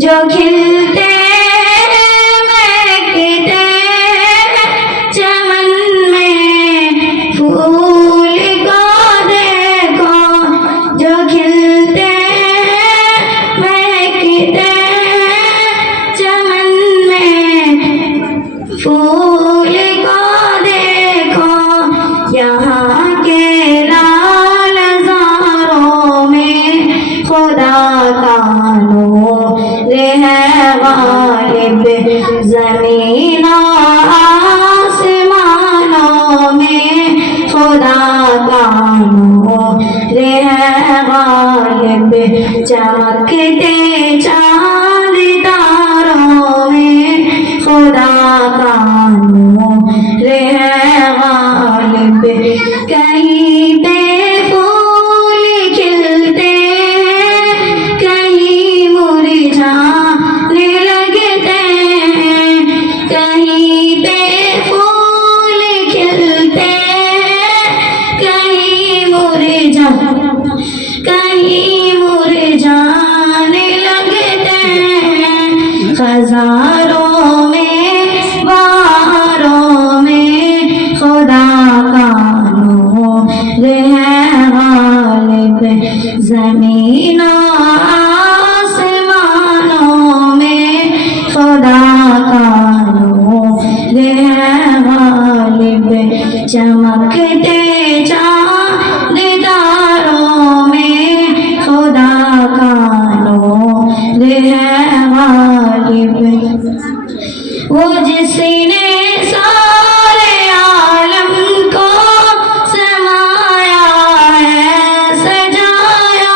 जो खिलते महकते चमन में फूल को देखो, जो खिलते महकते चमन में फूल को देखो, यहाँ के लाल ज़ारों में खुदा का है गालिब, ज़मीन आसमानों में खुदा का नूर है गालिब, चमकते चाँद तारों में खुदा का नूर है गालिब। कहीं पे फूल खिलते कहीं मुरझाने लगते, कहीं पे फूल खिलते कहीं मुरझाने लगते, हजारों में बारों में खुदा का नूर है गालिब, ज़मीन आसमानों में खुदा का नूर है गालिब, चमकते चाँद तारों में खुदा का नूर है गालिब। वो जिसने सारे आलम को समाया है, सजाया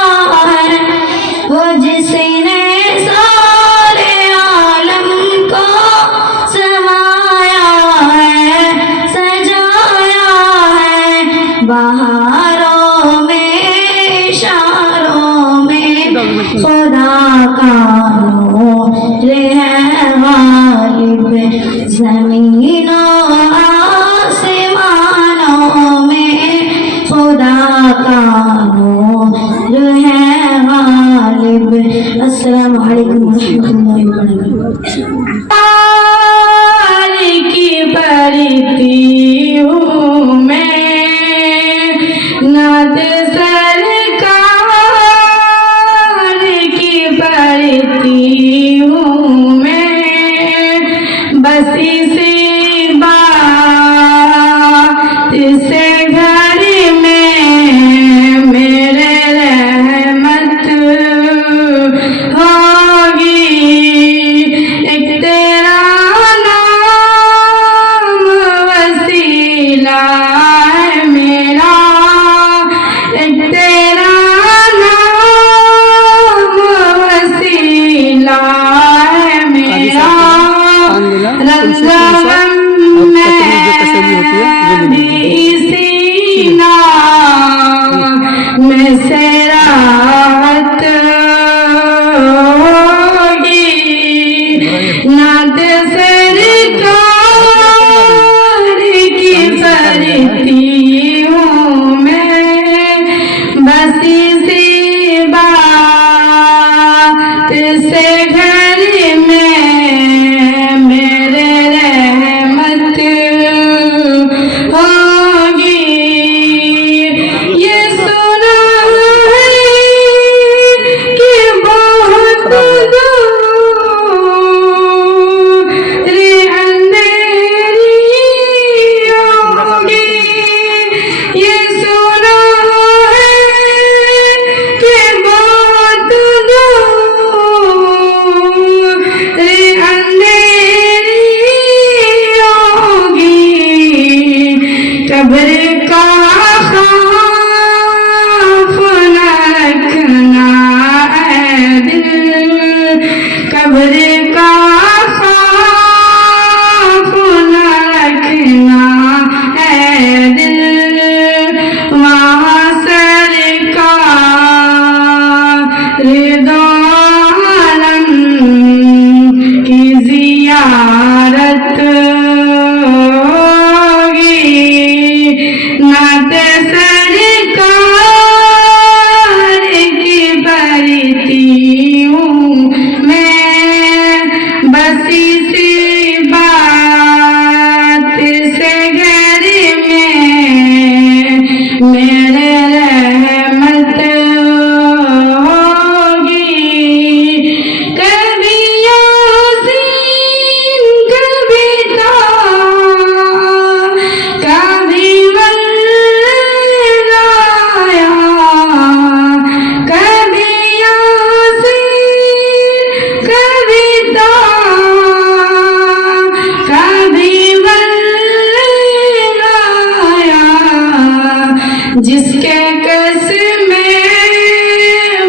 जिसके कस में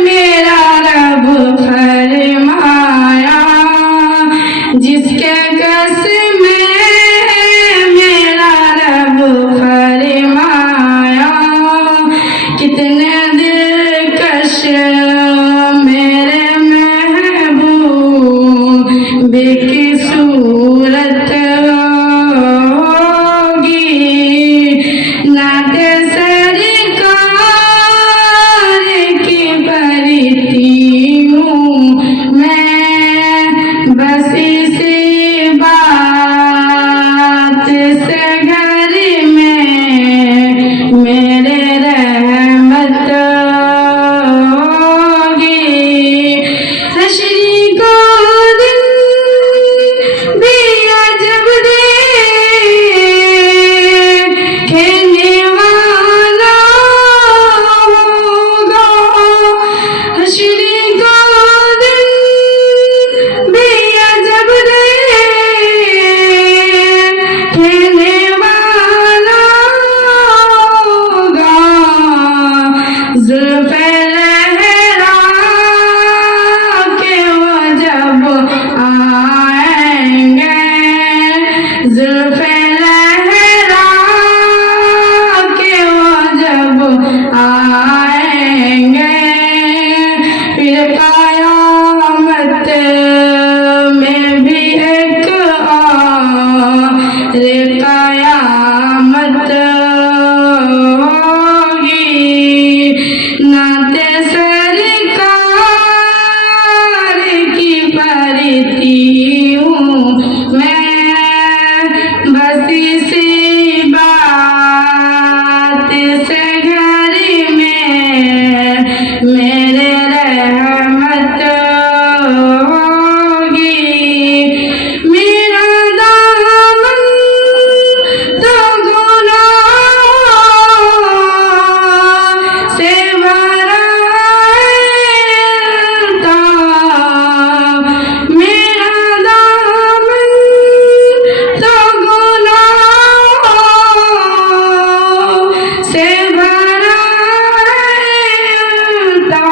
मेरा रब फरमाया, जिसके कस में मेरा रब फरमाया, कितने दिलकश मेरे महबूब की सूरत होगी, नाते सरकार की बरती हूँ मैं, बस इसी बात से घर में मेरे रहमत होगी। हश्री को दिन भी अजब देखने वाला होगा, हश्री को दिन भी अजब देखने वाला होगा। जुल्फ़े लहरा के वो जब आएंगे, जुल्फ़े लहरा के वो जब आएंगे, फिर क़यामत में भी एक और क़यामत होगी, नाते सरकार की बरती हूँ मैं, बस इसी बात से घर में मेरे रहमत होगी। मेरा दामन तो गुनाहों से भरा था, मेरा दामन तो गुनाहों से भरा था,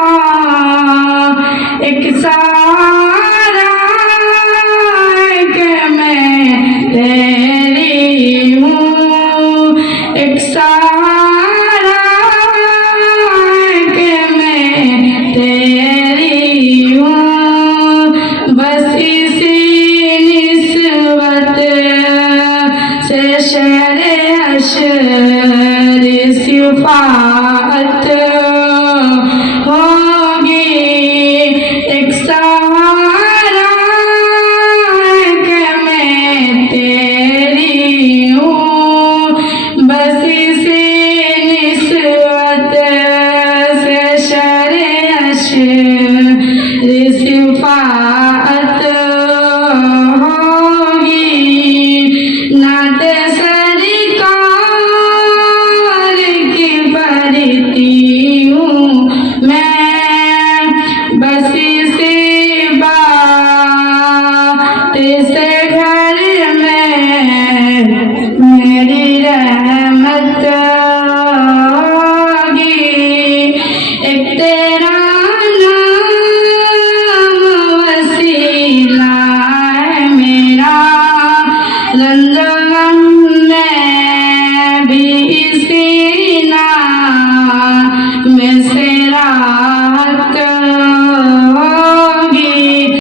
एक सहारा है कि मैं तेरी हूँ, एक सहारा है कि मैं तेरी हूँ, बस इसी निस्बत से शर हश्र सिफात